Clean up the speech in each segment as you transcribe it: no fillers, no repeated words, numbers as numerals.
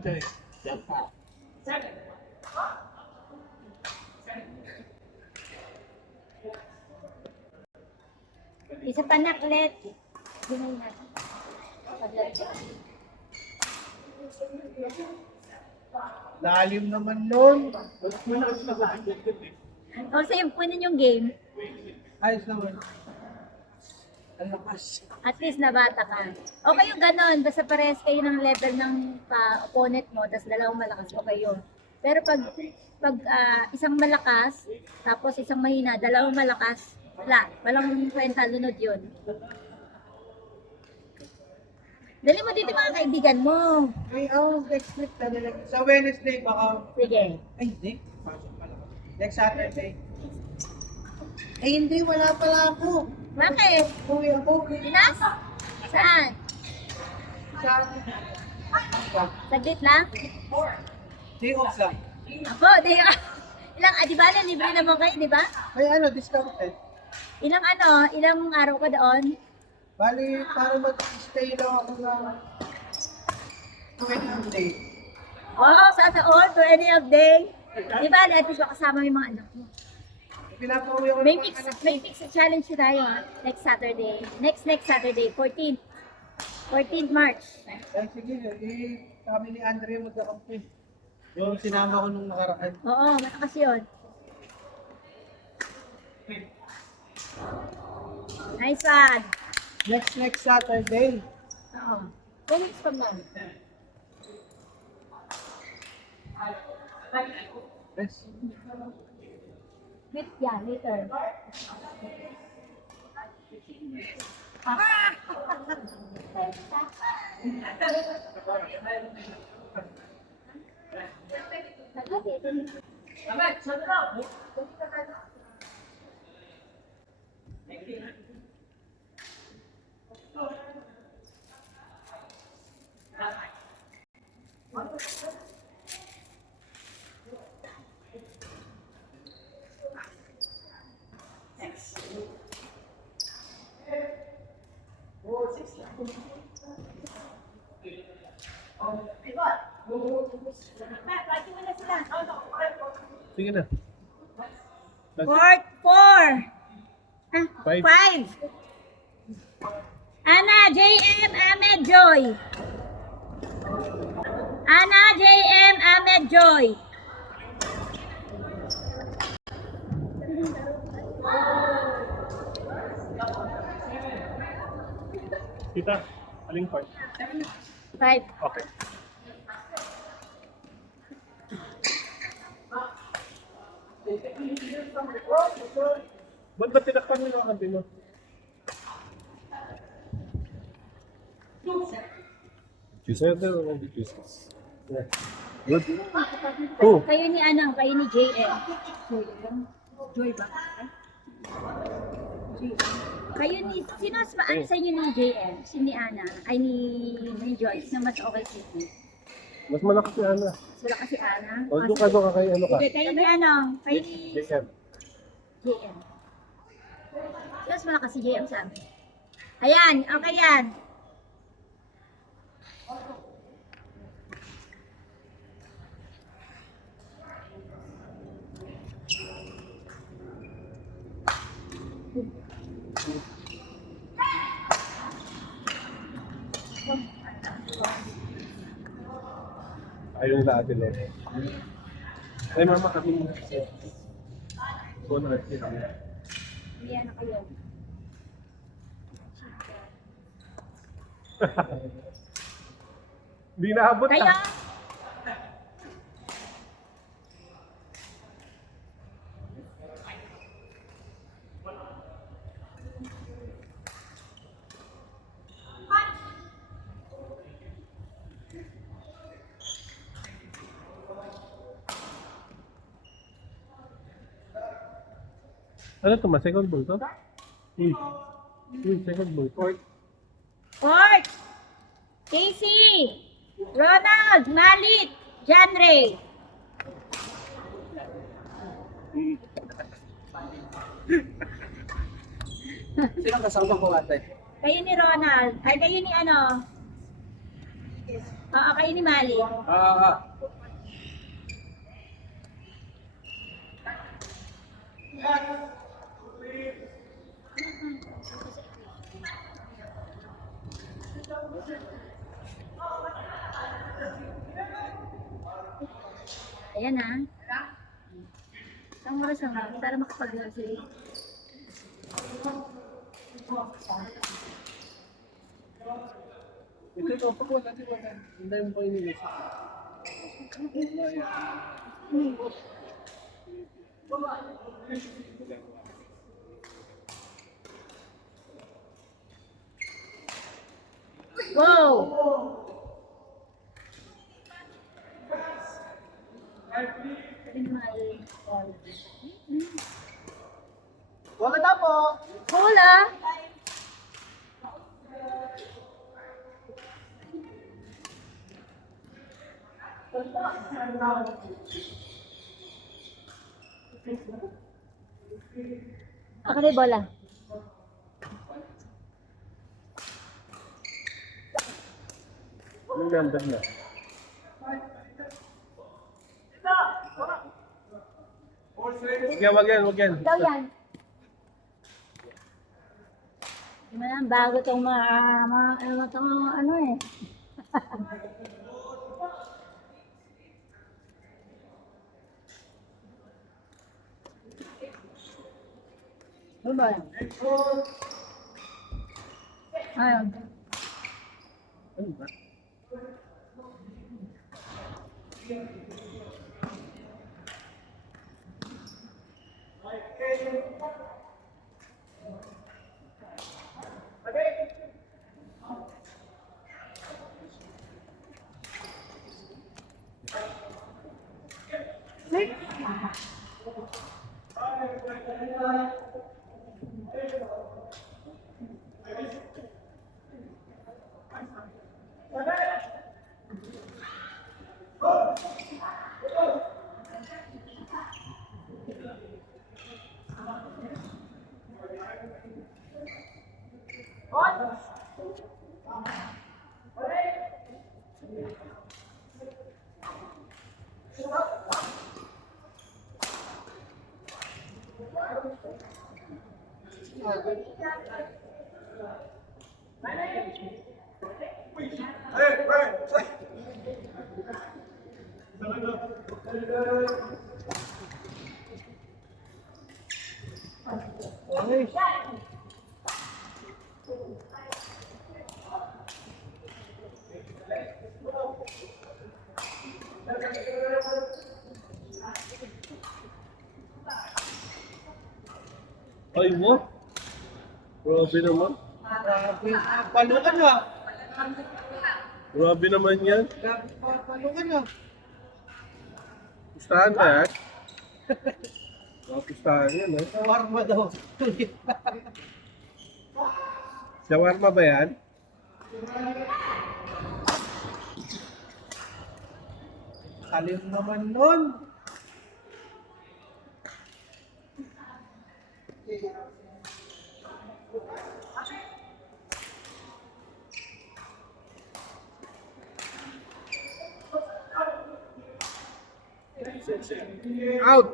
Isa pa na ulit. Lalim naman nun. O, sa'yo po yung game. Ayos naman. Ang lakas. At least nabata ka. Okay yung ganon, basta parehas kayo ng level ng opponent mo, tapos dalawang malakas, okay yun. Pero pag isang malakas, tapos isang mahina, dalawang malakas, walang kwenta, lunod yun. Dali mo dito mga kaibigan mo. Ay, next week talaga. Sa Wednesday baka... Sige. Ay, hindi. Pasok pala. Next Saturday. Ay, hindi. Wala pala ako. Bakit? Uwi ako. Pinas? Saan? Saglit lang? Day off lang. Ako, di ba na libre naman kayo, di ba? Ay, discounted. Ilang araw ka doon? Bali, para mag-stay lang ako ng 20 day. Oo, sana all, to any of day. Di ba, at least makasama yung mga anak mo. Pinapauwi ako May mix challenge tayo next Saturday. Next Saturday, 14th. 14th March. Ay, sige. Kami ni Andre magkakampi. Yung sinama ko nung nakaraan. Oo, malakas yun. Nice one. Next Saturday. Oo. 2 weeks from now. Yes. Later. Sige na. Fourth, 4. Five. 5. Ana, JM, Ahmed, Joy. Ana, JM, Ahmed, Joy. Tita, aling part? 5. Okay. Ba't ba tinakpan mo yung kampi mo? Tuesday or hindi Tuesday? Good. Oh, Kayo ni JM. Joy ba? Kayo ni, sino sa inyo ni JM? Si ni Ana? Ay ni Joyce na mas okay si mas malakas si Ana. Sila kasi Ana. O, doon ka kay ano ka? Sige, kayo ni kayo ni JM. JM. Mas malakas si JM sa amin. Ayan, okay yan. Ayun sa atin lang. Ay, mama kami. Kung Hindi ano kayo. Hindi naabot Kayo? ah. Ano to, second ball to? Second ball. Court! Casey! Ronald! Malit! John Ray! Sino kasama ko ate? Kayo ni Ronald. Ay, kayo ni ano? Kayo ni Mali. Ayan na. Isang oras naman para makapag-grocery. Ito ito, pag wala, di wala. Hindi mo pa inilis. Wow! Wala na po. Hola! Ako na yung bola. Anong number na? Wag yan. Ikaw yan. Di mo lang bago itong ano eh. Ano ba yan? Ayun. Ano ba? Ay mo? Grabe naman. Grabe. Palukan na. Grabe naman yan. Palukan na. Pustahan ba yan? Pustahan yan, ha? Warma daw. Shawarma ba yan? Salim naman nun. Out!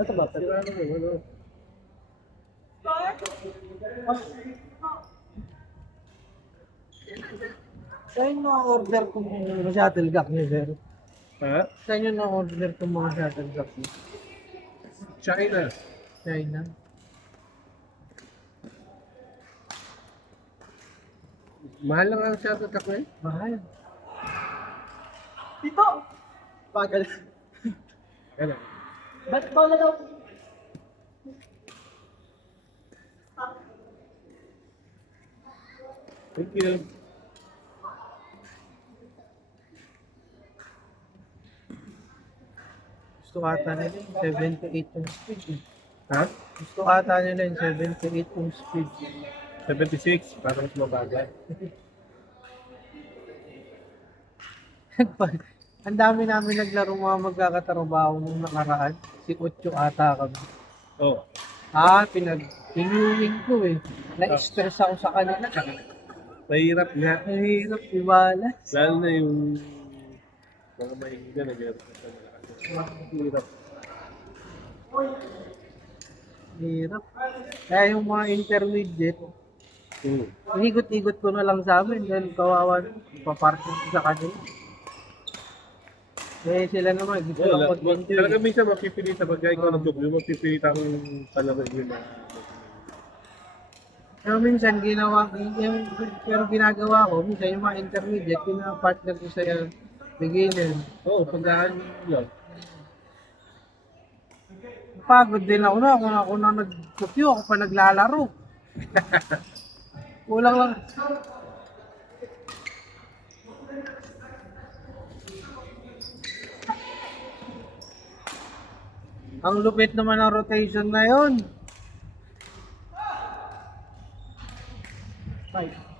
Ito ba? Sira naman, ano? Sa inyo na-order ko mga shuttlecock niyo, sir. Ha? Sa inyo na-order ko mga shuttlecock niyo. China. China. Mahal lang ang shuttle ko eh. Mahal. Dito! Bagal. Ano? Ba't bawala daw? Thank you. Gusto ata nila yung 78 yung speed eh. Ha? Gusto ata nila yung 78 yung speed. 76, parang mas mabagal. Ang dami namin naglaro mga magkakatrabaho nung nakaraan. Si Ocho ata kami. Oh, Pinuwing ko eh. Na-stress ako sa kanila. mahirap nga. Mahirap, ibalas. Lalo na yung mga mahihiga na meron sa kanila. Mahirap. Hirap. Kaya yung mga intermediate, Hmm. igot-igot ko na lang sa amin dahil kawawa paparking ko sa kanila. Eh sila naman, gusto lang mag-enjoy. Talaga minsan mapipilitan pag ikaw nag-joke, mapipilitan akong palaro yun na. Pero minsan pero ginagawa ko, minsan yung mga intermediate, pinapartner ko sa beginner. Oo, pagkaan yun. Pagod din ako na, ako na nag-copy, ako pa naglalaro. Kulang lang. Ang lupit naman ng rotation na yun. Five.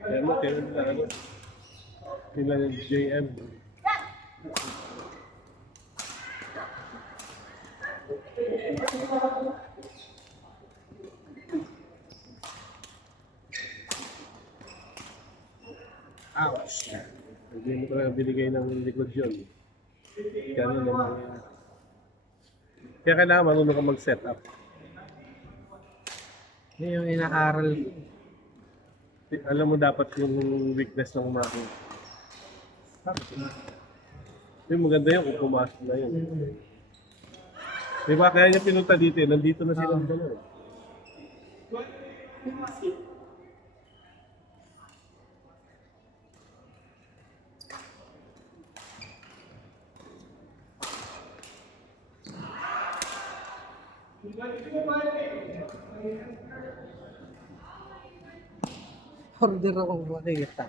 Alam mo, kailan nila ano? Sila yung JM. Ouch! Hindi mo talaga binigay ng likod yun. Ganun naman yun. Kaya kailangan marunong ka mag-set up. Yun yung inaaral. Alam mo dapat yung weakness ng umaking. Yung maganda yun kung pumasok na yun. Diba kaya niya pinunta dito eh. Nandito na silang dalawa eh. Order akong makikita.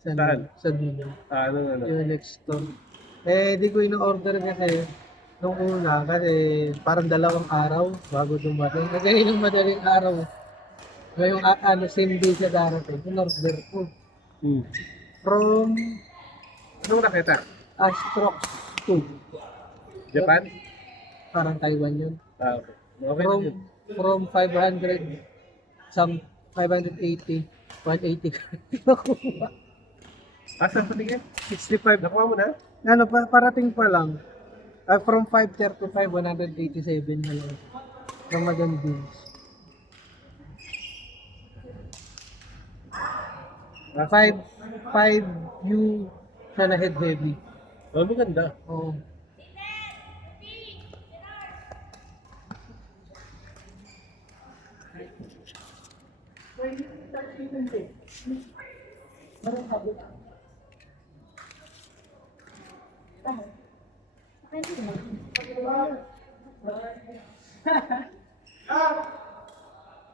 Saan? Sa dulo. Ano. Yung next store. Eh, di ko ino-order kasi nung una kasi parang 2 araw bago dumating. Kasi ilang madaling araw. Ngayong same day siya darating. In-order ko. Hmm. From Anong nakita? Astrox 2. Japan? Parang Taiwan yun. Okay. Okay na yun. From 500, 580, 180 ka nakuha. Saan patingin? 65. Nakuha mo na? Ano, parating pa lang. From 535, 187 na lang. Ramadan deals. 5U siya na head heavy. Oh, maganda. Oo.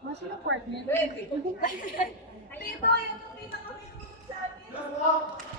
Masih apartment. Dito, yung pinaka-minimum sa amin.